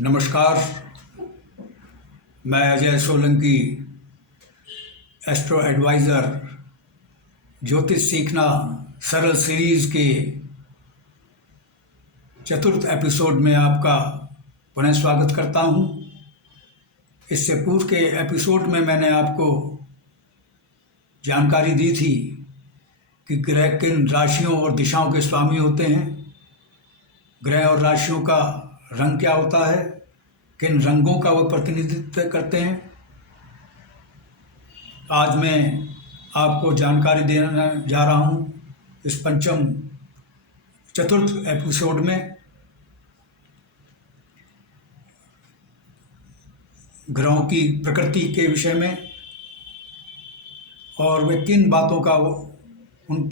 नमस्कार। मैं Ajay Solanki, astro adviser, ज्योतिष सीखना सरल सीरीज़ के चतुर्थ एपिसोड में आपका पुनः स्वागत करता हूं। इससे पूर्व के एपिसोड में मैंने आपको जानकारी दी थी कि ग्रह किन राशियों और दिशाओं के स्वामी होते हैं, ग्रह और राशियों का रंग क्या होता है, किन रंगों का वह प्रतिनिधित्व करते हैं। आज मैं आपको जानकारी देने जा रहा हूं इस चतुर्थ एपिसोड में ग्रहों की प्रकृति के विषय में और वे किन बातों का उन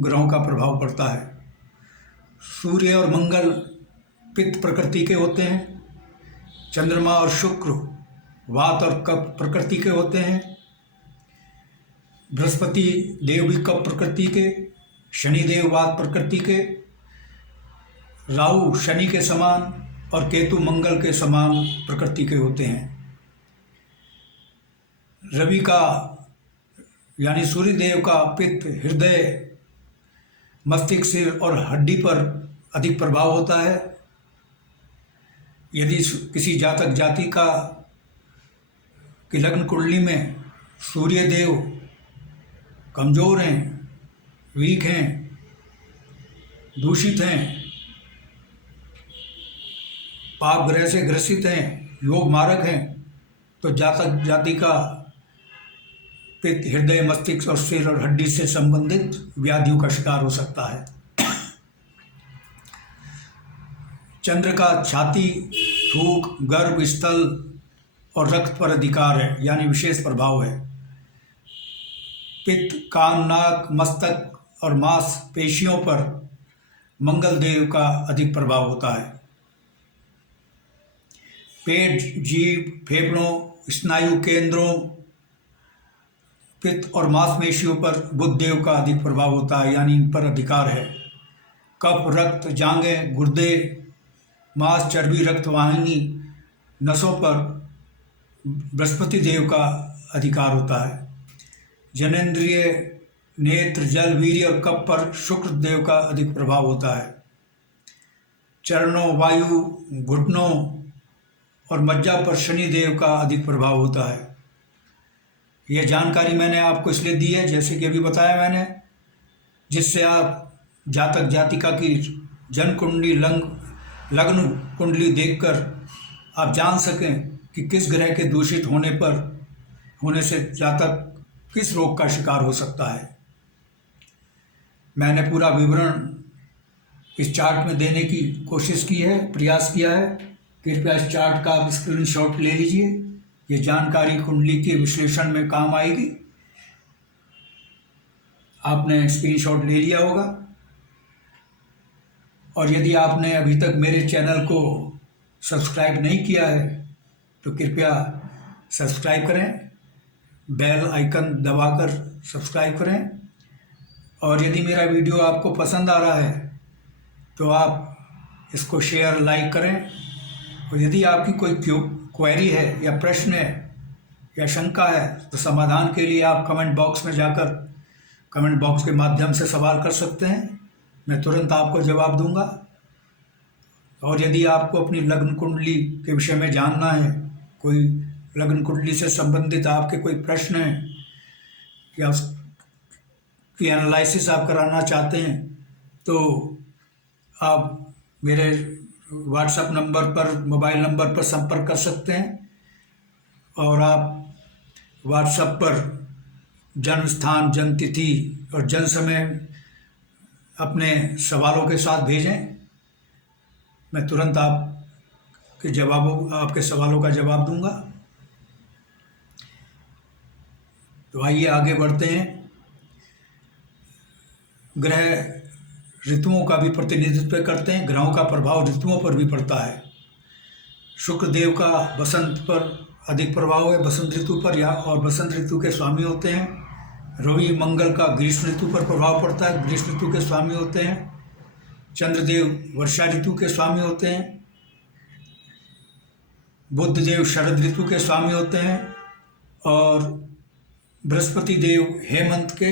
ग्रहों का प्रभाव पड़ता है। सूर्य और मंगल पित्त प्रकृति के होते हैं, चंद्रमा और शुक्र वात और कफ प्रकृति के होते हैं, बृहस्पति देव भी कफ प्रकृति के, शनि देव वात प्रकृति के, राहु शनि के समान और केतु मंगल के समान प्रकृति के होते हैं। रवि का यानी सूर्य देव का पित्त हृदय, मस्तिष्क, सिर और हड्डी पर अधिक प्रभाव होता है। यदि किसी जातक जातिका की लग्न कुंडली में सूर्य देव कमज़ोर हैं, वीक हैं, दूषित हैं, पाप ग्रह से ग्रसित हैं, योग मारक हैं, तो जातक जातिका पित्त हृदय, मस्तिष्क और सिर और हड्डी से संबंधित व्याधियों का शिकार हो सकता है। चंद्र का छाती, थूक, गर्भ, स्थल और रक्त पर अधिकार है यानी विशेष प्रभाव है। पित्त, कान, नाक, मस्तक और मांसपेशियों पर मंगल देव का अधिक प्रभाव होता है। पेट, जीभ, फेफड़ों, स्नायु केंद्रों, पित्त और मांसपेशियों पर बुध देव का अधिक प्रभाव होता है यानी इन पर अधिकार है। कफ, रक्त, जांघें, गुर्दे, मांस, चर्बी, रक्तवाहिनी, नसों पर बृहस्पति देव का अधिकार होता है। जनेंद्रिय, नेत्र, जल, वीर्य और कफ पर शुक्र देव का अधिक प्रभाव होता है। चरणों, वायु, घुटनों और मज्जा पर शनि देव का अधिक प्रभाव होता है। यह जानकारी मैंने आपको इसलिए दी है, जैसे कि अभी बताया मैंने, जिससे आप जातक जातिका की जन्म कुंडली लग्न कुंडली देखकर आप जान सकें कि किस ग्रह के दूषित होने से जातक किस रोग का शिकार हो सकता है। मैंने पूरा विवरण इस चार्ट में देने की कोशिश की है, प्रयास किया है। कृपया इस चार्ट का आप स्क्रीनशॉट ले लीजिए। ये जानकारी कुंडली के विश्लेषण में काम आएगी। आपने स्क्रीनशॉट ले लिया होगा। और यदि आपने अभी तक मेरे चैनल को सब्सक्राइब नहीं किया है तो कृपया सब्सक्राइब करें, बेल आइकन दबाकर सब्सक्राइब करें। और यदि मेरा वीडियो आपको पसंद आ रहा है तो आप इसको शेयर, लाइक करें। और यदि आपकी कोई क्वेरी है या प्रश्न है या शंका है तो समाधान के लिए आप कमेंट बॉक्स में जाकर कमेंट बॉक्स के माध्यम से सवाल कर सकते हैं। मैं तुरंत आपको जवाब दूंगा। और यदि आपको अपनी लग्न कुंडली के विषय में जानना है, कोई लग्न कुंडली से संबंधित आपके कोई प्रश्न हैं या उसकी एनालिसिस आप कराना चाहते हैं, तो आप मेरे व्हाट्सएप नंबर पर, मोबाइल नंबर पर संपर्क कर सकते हैं। और आप व्हाट्सएप पर जन्म स्थान, जन्म तिथि और जन्म समय अपने सवालों के साथ भेजें। मैं तुरंत आपके सवालों का जवाब दूंगा। तो आइए आगे बढ़ते हैं। ग्रह ऋतुओं का भी प्रतिनिधित्व करते हैं। ग्रहों का प्रभाव ऋतुओं पर भी पड़ता है। शुक्र देव का बसंत पर अधिक प्रभाव है, बसंत ऋतु पर, और बसंत ऋतु के स्वामी होते हैं। रवि मंगल का ग्रीष्म ऋतु पर प्रभाव पड़ता है, ग्रीष्म ऋतु के स्वामी होते हैं। चंद्रदेव वर्षा ऋतु के स्वामी होते हैं। बुध देव शरद ऋतु के स्वामी होते हैं और बृहस्पति देव हेमंत के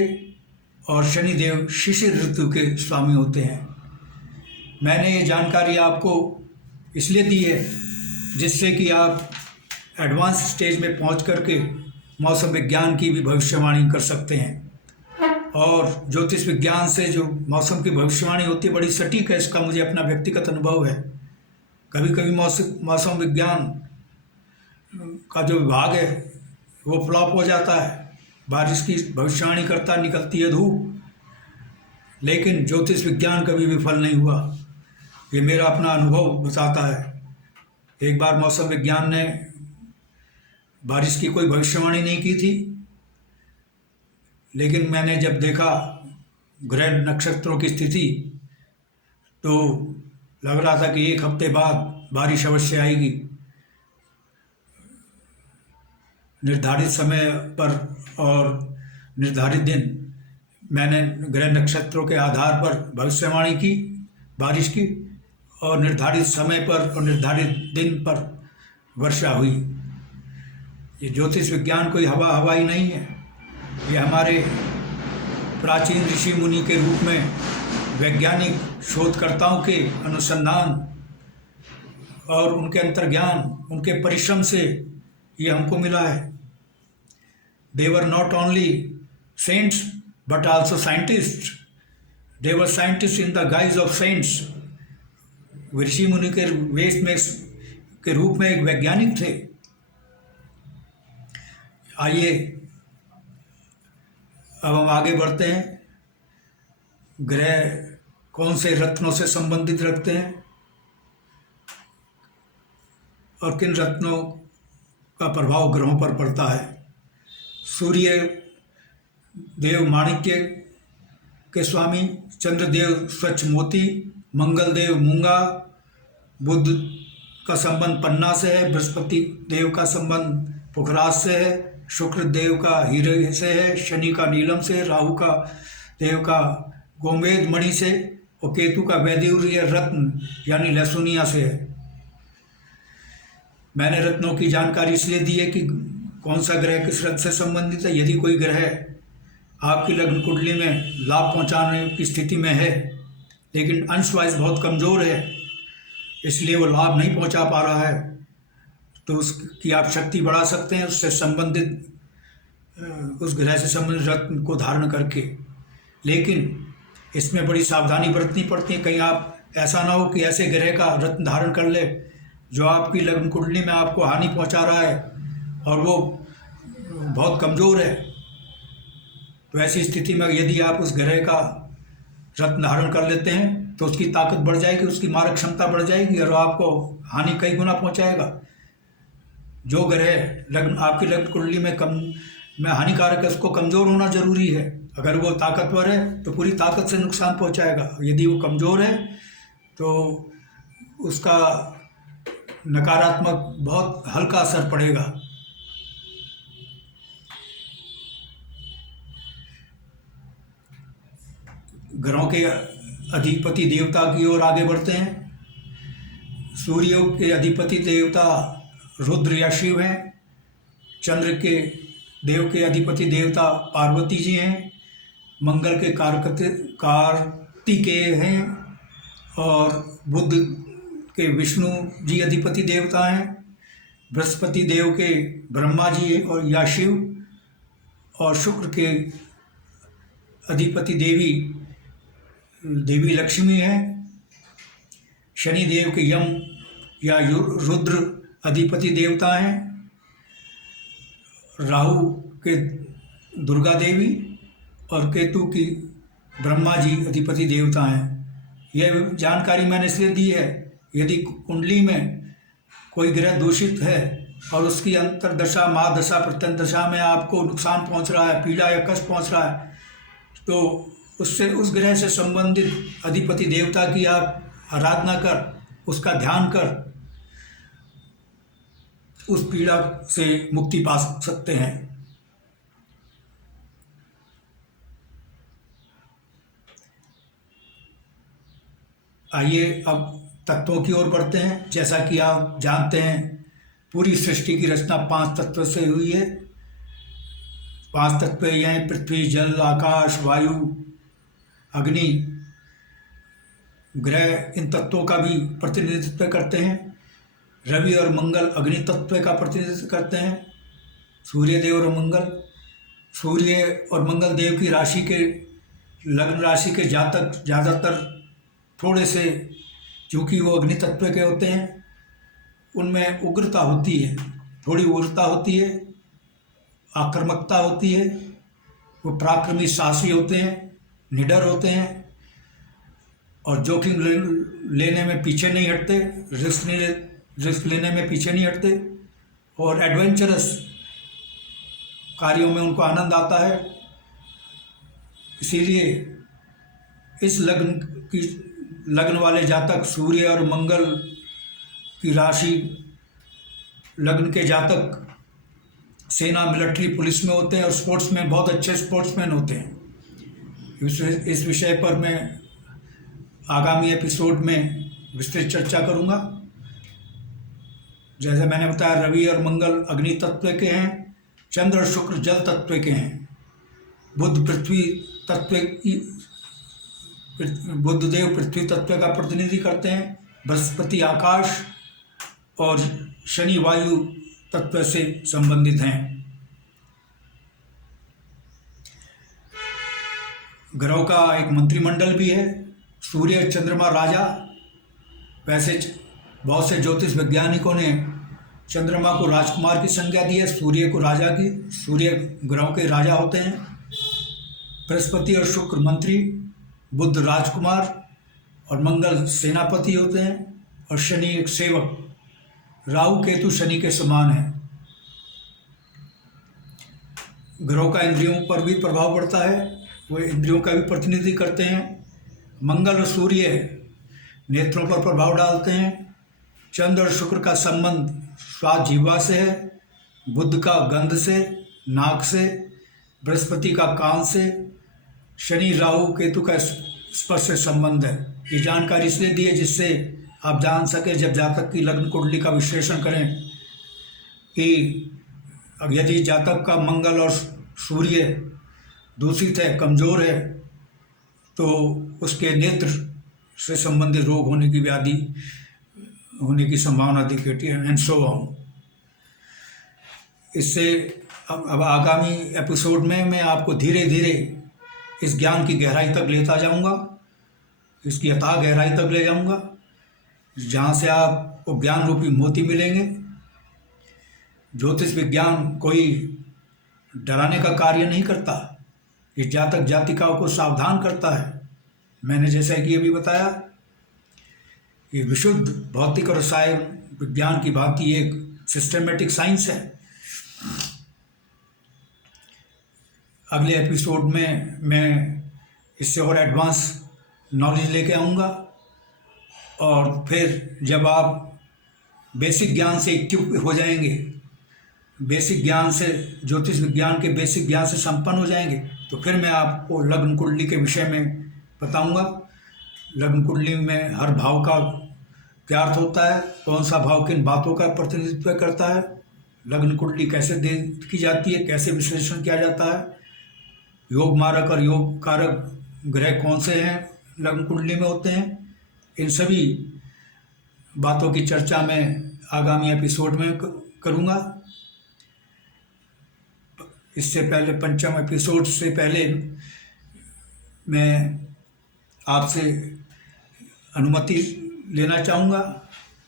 और शनि देव शिशिर ऋतु के स्वामी होते हैं। मैंने ये जानकारी आपको इसलिए दी है जिससे कि आप एडवांस स्टेज में पहुंच करके मौसम विज्ञान की भी भविष्यवाणी कर सकते हैं। और ज्योतिष विज्ञान से जो मौसम की भविष्यवाणी होती है बड़ी सटीक है, इसका मुझे अपना व्यक्तिगत अनुभव है। कभी कभी मौसम विज्ञान का जो विभाग है वो फ्लॉप हो जाता है, बारिश की भविष्यवाणी करता निकलती है धूप, लेकिन ज्योतिष विज्ञान कभी विफल नहीं हुआ। ये मेरा अपना अनुभव बताता है। एक बार मौसम विज्ञान ने बारिश की कोई भविष्यवाणी नहीं की थी, लेकिन मैंने जब देखा ग्रह नक्षत्रों की स्थिति तो लग रहा था कि एक हफ्ते बाद बारिश अवश्य आएगी। निर्धारित समय पर और निर्धारित दिन मैंने ग्रह नक्षत्रों के आधार पर भविष्यवाणी की बारिश की, और निर्धारित समय पर और निर्धारित दिन पर वर्षा हुई। ये ज्योतिष विज्ञान कोई हवाई नहीं है, ये हमारे प्राचीन ऋषि मुनि के रूप में वैज्ञानिक शोधकर्ताओं के अनुसंधान और उनके अंतर्ज्ञान, उनके परिश्रम से ये हमको मिला है। They were not only saints but also scientists. They were scientists in the guise of saints. ऋषि मुनि के वेश में के रूप में एक वैज्ञानिक थे। आइए अब हम आगे बढ़ते हैं। ग्रह कौन से रत्नों से संबंधित रखते हैं और किन रत्नों का प्रभाव ग्रहों पर पड़ता है। सूर्य देव माणिक्य के स्वामी, चंद्रदेव स्वच्छ मोती, मंगल देव मूंगा, बुध का संबंध पन्ना से है, बृहस्पति देव का संबंध पुखराज से है, शुक्र देव का हीरे से है, शनि का नीलम से, राहु का देव का गोमेद मणि से और केतु का वैदूर्य रत्न यानी लहसुनिया से है। मैंने रत्नों की जानकारी इसलिए दी है कि कौन सा ग्रह किस रत्न से संबंधित है। यदि कोई ग्रह आपकी लग्न कुंडली में लाभ पहुंचाने की स्थिति में है लेकिन अंशवाइज बहुत कमज़ोर है, इसलिए वो लाभ नहीं पहुंचा पा रहा है, तो उसकी आप शक्ति बढ़ा सकते हैं उससे संबंधित उस ग्रह से संबंधित रत्न को धारण करके। लेकिन इसमें बड़ी सावधानी बरतनी पड़ती है, कहीं आप ऐसा ना हो कि ऐसे ग्रह का रत्न धारण कर ले जो आपकी लग्न कुंडली में आपको हानि पहुंचा रहा है और वो बहुत कमज़ोर है। तो ऐसी स्थिति में यदि आप उस ग्रह का रत्न धारण कर लेते हैं तो उसकी ताकत बढ़ जाएगी, उसकी मारक क्षमता बढ़ जाएगी और आपको हानि कई गुना पहुंचाएगा। जो ग्रह आपकी लग्न कुंडली में हानिकारक है उसको कमज़ोर होना जरूरी है। अगर वो ताकतवर है तो पूरी ताकत से नुकसान पहुंचाएगा, यदि वो कमज़ोर है तो उसका नकारात्मक बहुत हल्का असर पड़ेगा। ग्रहों के अधिपति देवता की ओर आगे बढ़ते हैं। सूर्य के अधिपति देवता रुद्र या शिव हैं, चंद्र के देव के अधिपति देवता पार्वती जी हैं, मंगल के कार्तिकेय हैं और बुध के विष्णु जी अधिपति देवता हैं, बृहस्पति देव के ब्रह्मा जी और या शिव और शुक्र के अधिपति देवी लक्ष्मी है, शनि देव के यम या रुद्र अधिपति देवता हैं, राहु के दुर्गा देवी और केतु की ब्रह्मा जी अधिपति देवता हैं। यह जानकारी मैंने इसलिए दी है, यदि कुंडली में कोई ग्रह दूषित है और उसकी अंतर्दशा महादशा प्रत्यंतदशा में आपको नुकसान पहुंच रहा है, पीड़ा या कष्ट पहुंच रहा है, तो उससे उस ग्रह से संबंधित अधिपति देवता की आप आराधना कर, उसका ध्यान कर उस पीड़ा से मुक्ति पा सकते हैं। आइए अब तत्वों की ओर बढ़ते हैं। जैसा कि आप जानते हैं पूरी सृष्टि की रचना 5 तत्व से हुई है। 5 तत्व ये हैं: पृथ्वी, जल, आकाश, वायु, अग्नि, ग्रह। इन तत्वों का भी प्रतिनिधित्व करते हैं। रवि और मंगल अग्नि तत्व का प्रतिनिधित्व करते हैं। सूर्य देव और मंगल, सूर्य और मंगल देव की राशि के, लग्न राशि के जातक ज़्यादातर थोड़े से, चूँकि वो अग्नि तत्व के होते हैं, उनमें उग्रता होती है, थोड़ी उग्रता होती है, आक्रामकता होती है। वो पराक्रमी, साहसी होते हैं, निडर होते हैं और जोखिम लेने में पीछे नहीं हटते, रिस्क लेने में पीछे नहीं हटते और एडवेंचरस कार्यों में उनको आनंद आता है। इसीलिए इस लग्न वाले जातक, सूर्य और मंगल की राशि लग्न के जातक सेना, मिलिट्री, पुलिस में होते हैं और स्पोर्ट्स में बहुत अच्छे स्पोर्ट्समैन होते हैं। इस विषय पर मैं आगामी एपिसोड में विस्तृत चर्चा करूँगा। जैसे मैंने बताया, रवि और मंगल अग्नि तत्व के हैं, चंद्र और शुक्र जल तत्व के हैं, बुध पृथ्वी तत्व की, बुधदेव पृथ्वी तत्व का प्रतिनिधि करते हैं, बृहस्पति आकाश और शनि वायु तत्व से संबंधित हैं। ग्रहों का एक मंत्रिमंडल भी है। सूर्य, चंद्रमा राजा। वैसे बहुत से ज्योतिष वैज्ञानिकों ने चंद्रमा को राजकुमार की संज्ञा दी है, सूर्य को राजा की। सूर्य ग्रहों के राजा होते हैं। बृहस्पति और शुक्र मंत्री, बुध राजकुमार और मंगल सेनापति होते हैं और शनि एक सेवक। राहु केतु शनि के समान है। ग्रहों का इंद्रियों पर भी प्रभाव पड़ता है, वो इंद्रियों का भी प्रतिनिधि करते हैं। मंगल और सूर्य नेत्रों पर प्रभाव डालते हैं। चंद्र और शुक्र का संबंध स्वाद जीवा से है, बुध का गंध से, नाक से, बृहस्पति का कान से, शनि राहु केतु का स्पर्श से संबंध है। ये जानकारी इसलिए दी है जिससे आप जान सकें, जब जातक की लग्न कुंडली का विश्लेषण करें, कि यदि जातक का मंगल और सूर्य दूषित है, कमज़ोर है, तो उसके नेत्र से संबंधित रोग होने की, व्याधि होने की संभावना दिखती है, एंड सो ऑन। इससे अब आगामी एपिसोड में मैं आपको धीरे धीरे इस ज्ञान की गहराई तक लेता जाऊंगा, इसकी अथाह गहराई तक ले जाऊंगा, जहाँ से आपको ज्ञान रूपी मोती मिलेंगे। ज्योतिष विज्ञान कोई डराने का कार्य नहीं करता, ये जातक जातिकाओं को सावधान करता है। मैंने जैसा कि ये भी बताया, ये विशुद्ध भौतिक और रसायन विज्ञान की भांति एक सिस्टमेटिक साइंस है। अगले एपिसोड में मैं इससे और एडवांस नॉलेज लेके आऊँगा, और फिर जब आप बेसिक ज्ञान से इक्विप हो जाएंगे, बेसिक ज्ञान से, ज्योतिष विज्ञान के बेसिक ज्ञान से संपन्न हो जाएंगे, तो फिर मैं आपको लग्न कुंडली के विषय में बताऊंगा। लग्न कुंडली में हर भाव का क्या अर्थ होता है, कौन सा भाव किन बातों का प्रतिनिधित्व करता है, लग्न कुंडली कैसे देखी जाती है, कैसे विश्लेषण किया जाता है, योग मारक और योग कारक ग्रह कौन से हैं लग्न कुंडली में होते हैं, इन सभी बातों की चर्चा मैं आगामी एपिसोड में करूँगा। इससे पहले, पंचम एपिसोड से पहले, मैं आपसे अनुमति लेना चाहूँगा।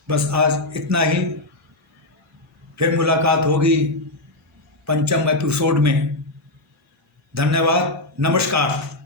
बस आज इतना ही, फिर मुलाकात होगी पंचम एपिसोड में। धन्यवाद, नमस्कार।